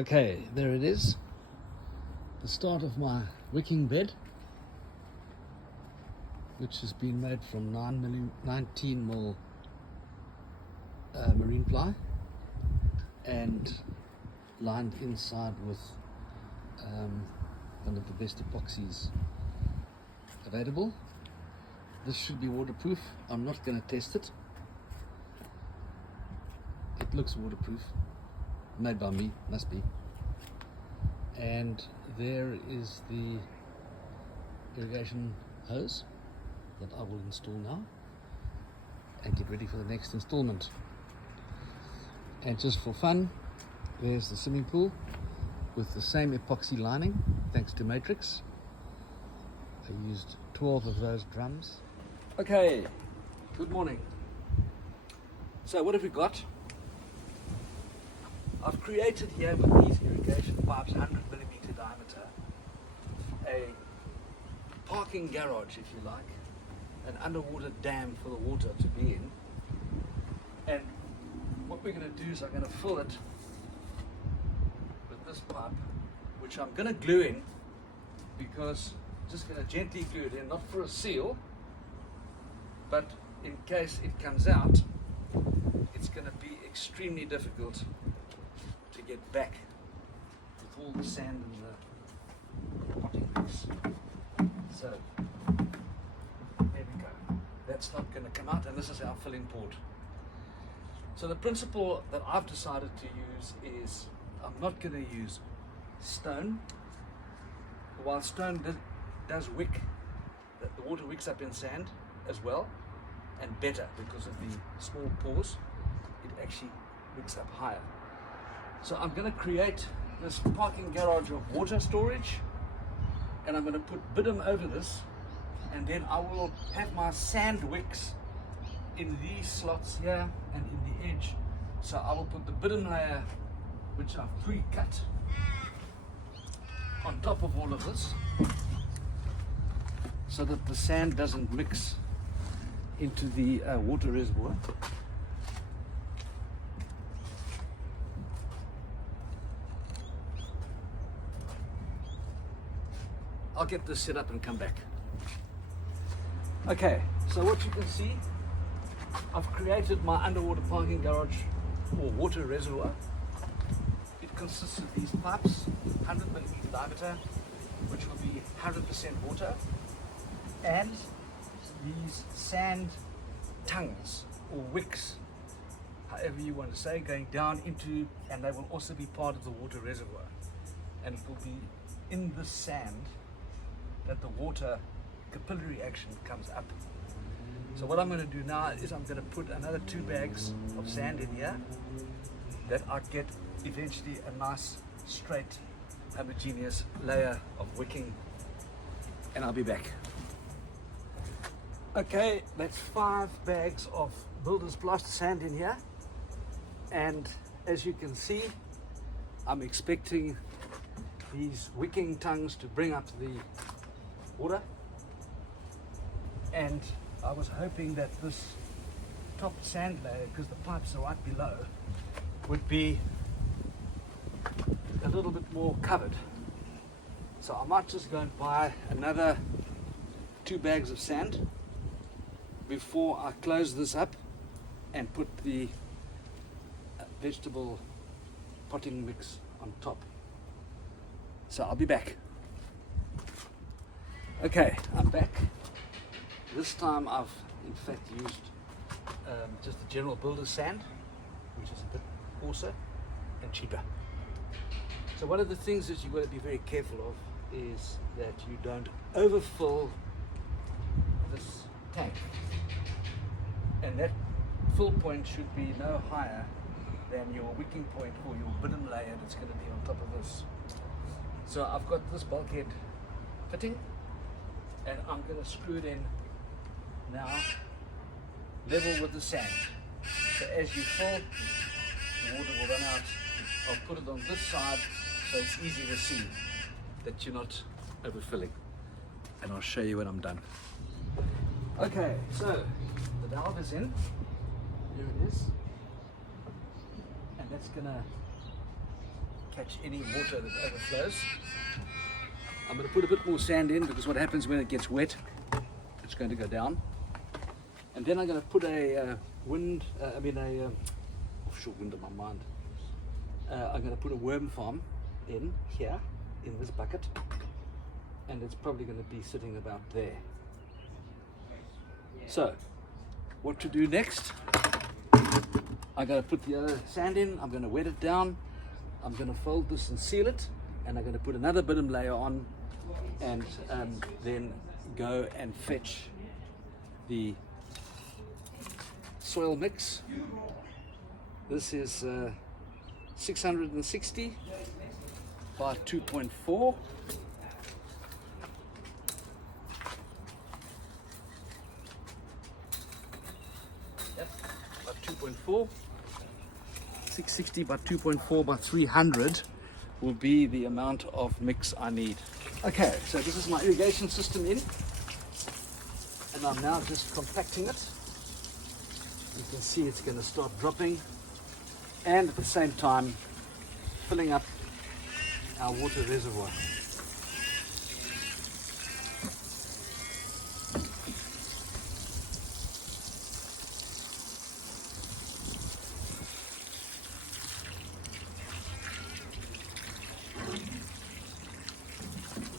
Okay, there it is. The start of my wicking bed, which has been made from 19mm marine ply and lined inside with one of the best epoxies available. This should be waterproof. I'm not going to test it. It looks waterproof. Made by me, must be. And there is the irrigation hose that I will install now and get ready for the next installment. And just for fun, there's the swimming pool with the same epoxy lining, thanks to Matrix. I used 12 of those drums. Okay, good morning. So what have we got? I've created here with these irrigation pipes, 100mm diameter, a parking garage, if you like, an underwater dam for the water to be in. And what we're going to do is I'm going to fill it with this pipe, which I'm going to glue in, because I'm just going to gently glue it in, not for a seal, but in case it comes out, it's going to be extremely difficult to get back with all the sand and the potting mix. So there we go. That's not going to come out, and this is our filling port. So the principle that I've decided to use is I'm not going to use stone. While stone does wick, the water wicks up in sand as well, and better because of the small pores, it actually wicks up higher. So I'm going to create this parking garage of water storage, and I'm going to put bitumen over this, and then I will have my sand wicks in these slots here and in the edge. So I will put the bitumen layer, which I've pre-cut, on top of all of this, so that the sand doesn't mix into the water reservoir. I'll get this set up and come back. Okay, so what you can see, I've created my underwater parking garage or water reservoir. It consists of these pipes, 100mm diameter, which will be 100% water, and these sand tongues or wicks, however you want to say, going down into, and they will also be part of the water reservoir. And it will be in the sand that the water capillary action comes up. So what I'm going to do now is I'm going to put another 2 bags of sand in here, that I get eventually a nice straight homogeneous layer of wicking, and I'll be back. Okay, that's 5 bags of builder's plaster sand in here, and as you can see, I'm expecting these wicking tongues to bring up the water, and I was hoping that this top sand layer, because the pipes are right below, would be a little bit more covered. So I might just go and buy another 2 bags of sand before I close this up and put the vegetable potting mix on top. So I'll be back. Okay, I'm back. This time I've in fact used just the general builder's sand, which is a bit coarser and cheaper. So one of the things that you've got to be very careful of is that you don't overfill this tank, and that fill point should be no higher than your wicking point or your bitumen layer that's going to be on top of this. So I've got this bulkhead fitting, and I'm going to screw it in now level with the sand. So as you fill, the water will run out. I'll put it on this side so it's easy to see that you're not overfilling, and I'll show you when I'm done. Okay, so the valve is in, there it is, and that's gonna catch any water that overflows. I'm going to put a bit more sand in because what happens when it gets wet, it's going to go down. And then I'm going to put a offshore wind in my mind. I'm going to put a worm farm in here, in this bucket, and it's probably going to be sitting about there. So, what to do next? I'm going to put the other sand in, I'm going to wet it down, I'm going to fold this and seal it, and I'm going to put another bitumen layer on, and then go and fetch the soil mix. This is 660 by 2.4. Yep, by 2.4. 660 by 2.4 by 300 will be the amount of mix I need. Okay, so this is my irrigation system in, and I'm now just compacting it. You can see it's going to start dropping, and at the same time filling up our water reservoir.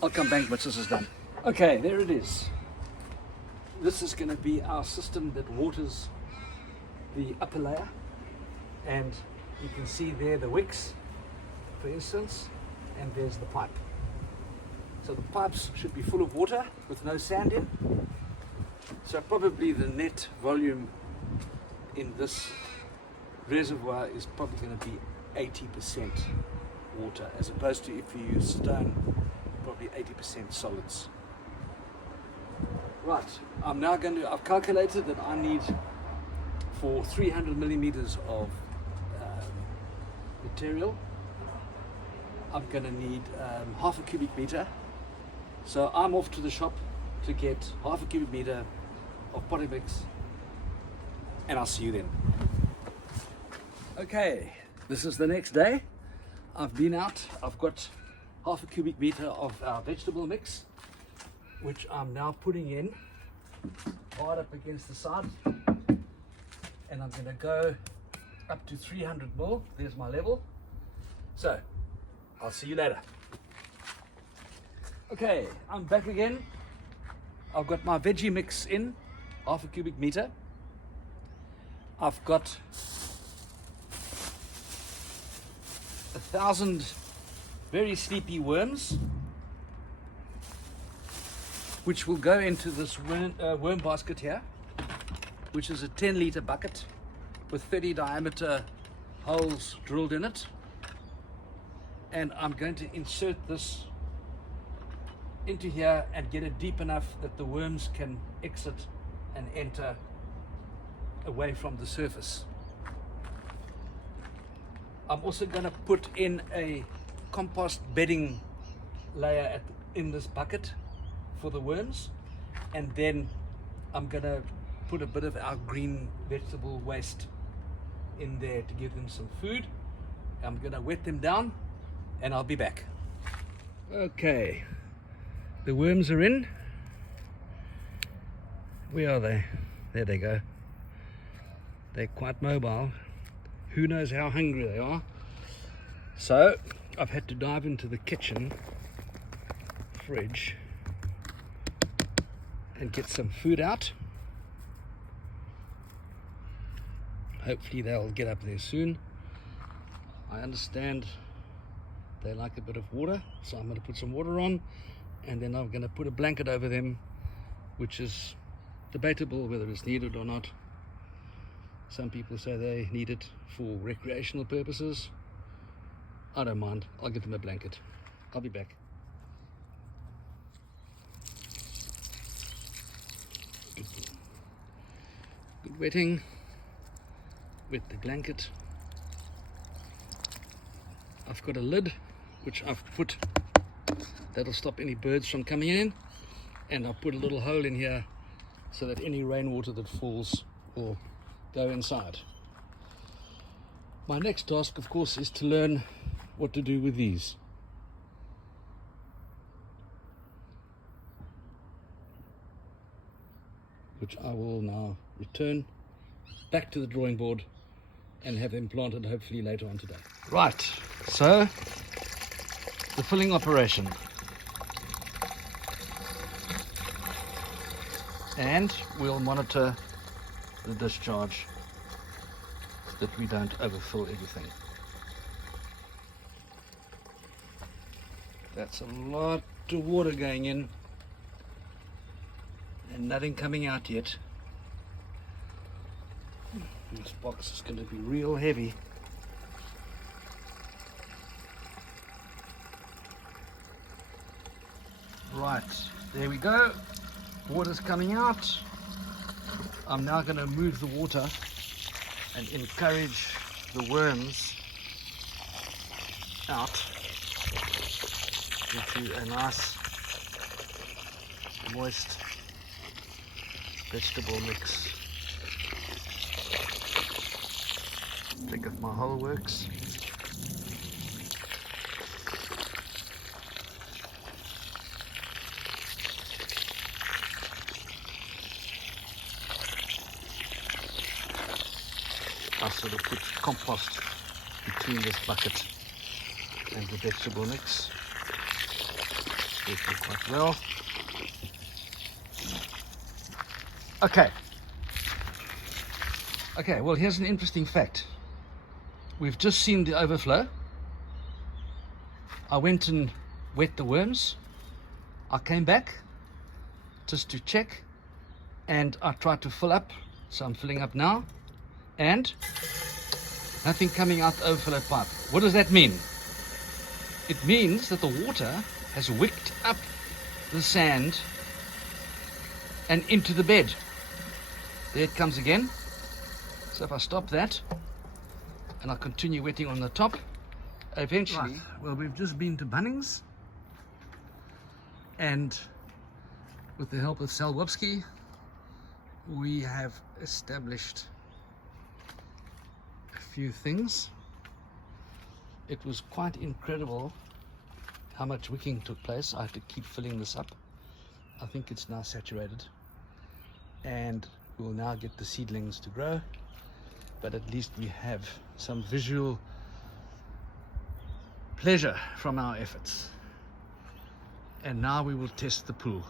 I'll come back once this is done. Okay, there it is. This is going to be our system that waters the upper layer, and you can see there the wicks, for instance, and there's the pipe. So the pipes should be full of water with no sand in. So probably the net volume in this reservoir is probably going to be 80% water, as opposed to if you use stone, probably 80% solids. Right, I've calculated that I need, for 300 millimeters of material, I'm going to need half a cubic meter. So I'm off to the shop to get half a cubic meter of potting mix, and I'll see you then. Okay, this is the next day. I've been out, I've got half a cubic meter of our vegetable mix, which I'm now putting in hard up against the side, and I'm going to go up to 300 ml. There's my level. So I'll see you later. Okay, I'm back again. I've got my veggie mix in, half a cubic meter. I've got 1,000 very sleepy worms, which will go into this worm basket here, which is a 10-liter bucket with 30 diameter holes drilled in it. And I'm going to insert this into here and get it deep enough that the worms can exit and enter away from the surface. I'm also going to put in a compost bedding layer in this bucket for the worms, and then I'm going to put a bit of our green vegetable waste in there to give them some food. I'm going to wet them down, and I'll be back. Okay, the worms are in. Where are they? There they go. They're quite mobile. Who knows how hungry they are? So I've had to dive into the kitchen fridge and get some food out. Hopefully they'll get up there soon. I understand they like a bit of water, so I'm going to put some water on, and then I'm going to put a blanket over them, which is debatable whether it's needed or not. Some people say they need it for recreational purposes. I don't mind. I'll give them a blanket. I'll be back. Good wetting with the blanket. I've got a lid which I've put, that'll stop any birds from coming in, and I'll put a little hole in here so that any rainwater that falls will go inside. My next task, of course, is to learn what to do with these. Which I will now return back to the drawing board and have them planted hopefully later on today. Right, so the filling operation. And we'll monitor the discharge so that we don't overfill everything. That's a lot of water going in and nothing coming out yet. This box is going to be real heavy. Right, there we go. Water's coming out. I'm now going to move the water and encourage the worms out into a nice moist vegetable mix. Check if my hole works. I sort of put compost between this bucket and the vegetable mix. Working quite well. Okay, well, here's an interesting fact. We've just seen the overflow. I went and wet the worms. I came back just to check and I tried to fill up. So I'm filling up now and nothing coming out the overflow pipe. What does that mean? It means that the water has wicked up the sand and into the bed. There it comes again. So if I stop that and I continue wetting on the top, eventually... Right. Well, we've just been to Bunnings and with the help of Salwowski, we have established a few things. It was quite incredible how much wicking took place. I had to keep filling this up. I think it's now saturated and we'll now get the seedlings to grow, but at least we have some visual pleasure from our efforts. And now we will test the pool.